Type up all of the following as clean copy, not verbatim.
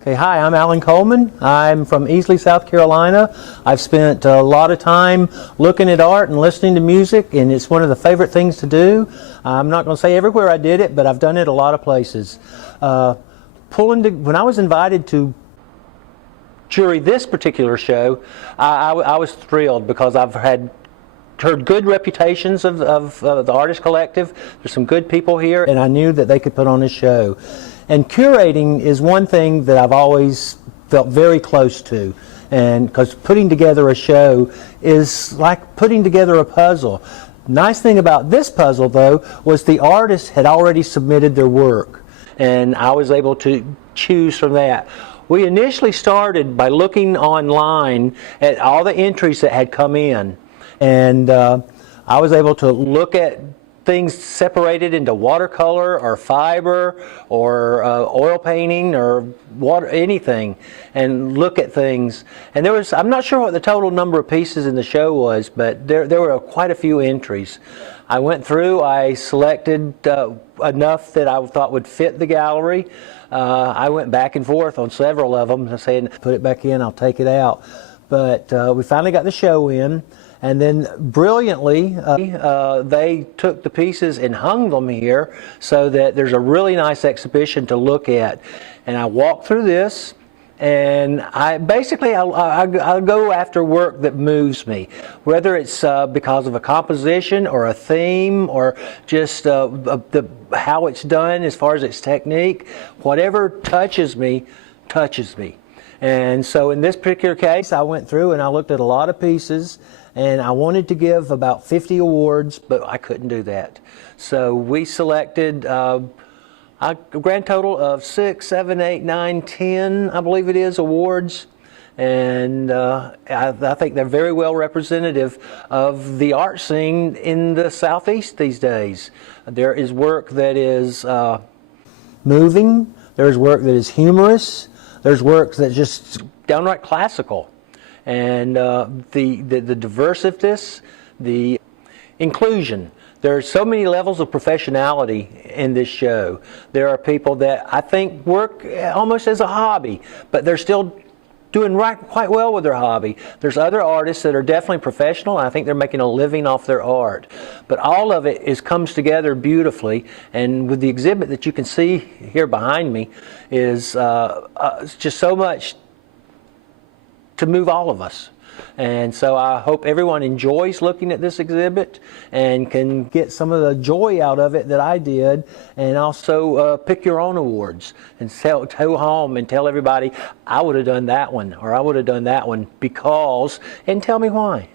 Okay, hi, I'm Alan Coleman. I'm from Easley, South Carolina. I've spent a lot of time looking at art and listening to music, and it's one of the favorite things to do. I'm not going to say everywhere I did it, but I've done it a lot of places. When I was invited to jury this particular show, I was thrilled because I've heard good reputations of the Artist Collective. There's some good people here, and I knew that they could put on a show. And curating is one thing that I've always felt very close to, and because putting together a show is like putting together a puzzle. Nice thing about this puzzle, though, was the artists had already submitted their work, and I was able to choose from that. We initially started by looking online at all the entries that had come in, and I was able to look at things separated into watercolor or fiber or oil painting or anything, and look at things. And I'm not sure what the total number of pieces in the show was, but there were quite a few entries. I went through, I selected enough that I thought would fit the gallery. I went back and forth on several of them, saying, put it back in, I'll take it out. But we finally got the show in. And then brilliantly, they took the pieces and hung them here so that there's a really nice exhibition to look at. And I walk through this, and I go after work that moves me, whether it's because of a composition or a theme or just how it's done as far as its technique. Whatever touches me, touches me. And so in this particular case, I went through and I looked at a lot of pieces, and I wanted to give about 50 awards, but I couldn't do that. So we selected a grand total of 6, 7, 8, 9, 10, I believe it is, awards. And I think they're very well representative of the art scene in the Southeast these days. There is work that is moving, there's work that is humorous, there's work that's just downright classical. And the diversiveness, the inclusion. There are so many levels of professionality in this show. There are people that I think work almost as a hobby, but they're still doing quite well with their hobby. There's other artists that are definitely professional, and I think they're making a living off their art. But all of it comes together beautifully, and with the exhibit that you can see here behind me is just so much to move all of us. And so I hope everyone enjoys looking at this exhibit and can get some of the joy out of it that I did, and also pick your own awards and go home and tell everybody, I would have done that one, or I would have done that one because, and tell me why.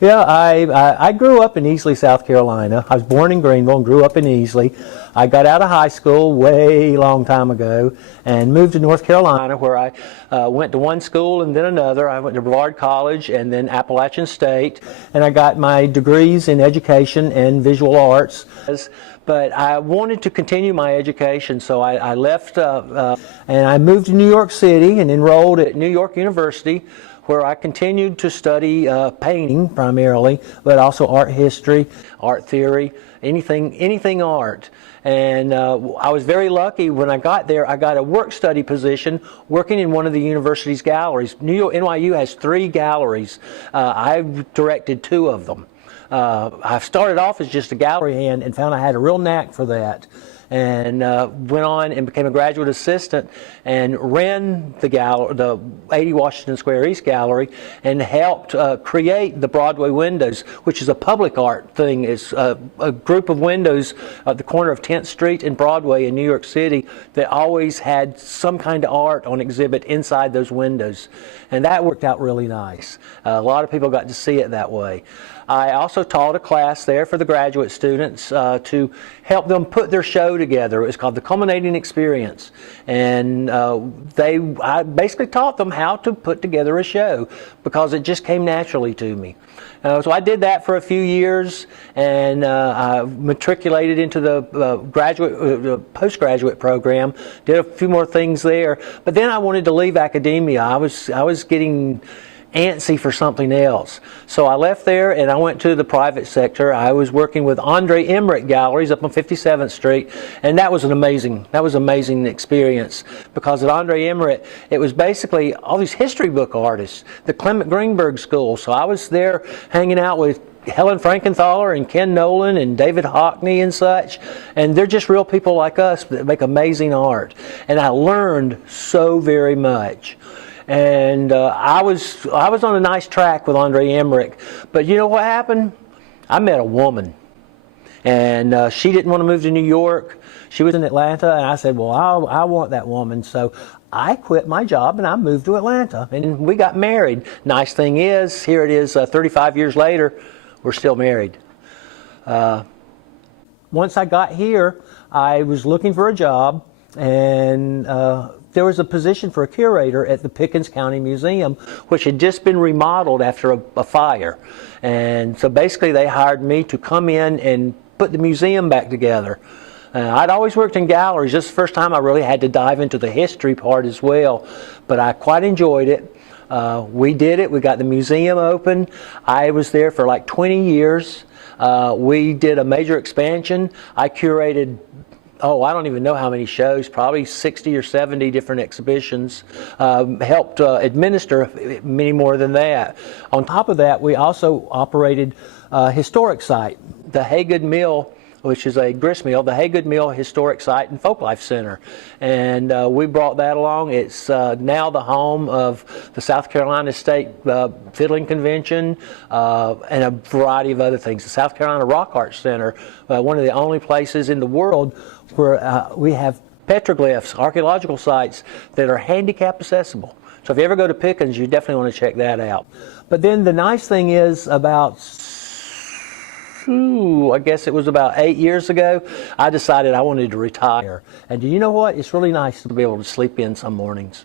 Yeah, I grew up in Easley, South Carolina. I was born in Greenville and grew up in Easley. I got out of high school way long time ago and moved to North Carolina, where I went to one school and then another. I went to Brevard College and then Appalachian State, and I got my degrees in education and visual arts. But I wanted to continue my education, so I left and I moved to New York City and enrolled at New York University, where I continued to study painting primarily, but also art history, art theory, anything art. And I was very lucky when I got there. I got a work study position working in one of the university's galleries. NYU has 3 galleries. I directed 2 of them. I started off as just a gallery hand and found I had a real knack for that, and went on and became a graduate assistant and ran the gallery, the 80 Washington Square East Gallery, and helped create the Broadway windows, which is a public art thing. It's a group of windows at the corner of 10th Street and Broadway in New York City that always had some kind of art on exhibit inside those windows, and that worked out really nice. A lot of people got to see it that way. I also taught a class there for the graduate students to help them put their show together. It was called the Culminating Experience, and I basically taught them how to put together a show because it just came naturally to me. So I did that for a few years, and I matriculated into the postgraduate program. Did a few more things there, but then I wanted to leave academia. I was getting antsy for something else. So I left there and I went to the private sector. I was working with Andre Emmerich Galleries up on 57th Street, and that was an amazing experience, because at Andre Emmerich it was basically all these history book artists, the Clement Greenberg School. So I was there hanging out with Helen Frankenthaler and Ken Nolan and David Hockney and such, and they're just real people like us that make amazing art, and I learned so very much. And I was on a nice track with Andre Emmerich, but you know what happened? I met a woman, and she didn't want to move to New York. She was in Atlanta, and I said, well, I want that woman. So I quit my job and I moved to Atlanta, and we got married. Nice thing is, here it is 35 years later, we're still married. Once I got here, I was looking for a job, and there was a position for a curator at the Pickens County Museum, which had just been remodeled after a fire. And so basically they hired me to come in and put the museum back together. I'd always worked in galleries. This is the first time I really had to dive into the history part as well, but I quite enjoyed it. We did it. We got the museum open. I was there for like 20 years. We did a major expansion. I curated, I don't even know how many shows, probably 60 or 70 different exhibitions, helped administer many more than that. On top of that, we also operated a historic site, the Haygood Mill, which is a grist mill, the Haygood Mill Historic Site and Folklife Center. And we brought that along. It's now the home of the South Carolina State Fiddling Convention and a variety of other things. The South Carolina Rock Art Center, one of the only places in the world where we have petroglyphs, archaeological sites that are handicap accessible. So if you ever go to Pickens, you definitely want to check that out. But then the nice thing is, I guess it was about 8 years ago, I decided I wanted to retire. And do you know what? It's really nice to be able to sleep in some mornings.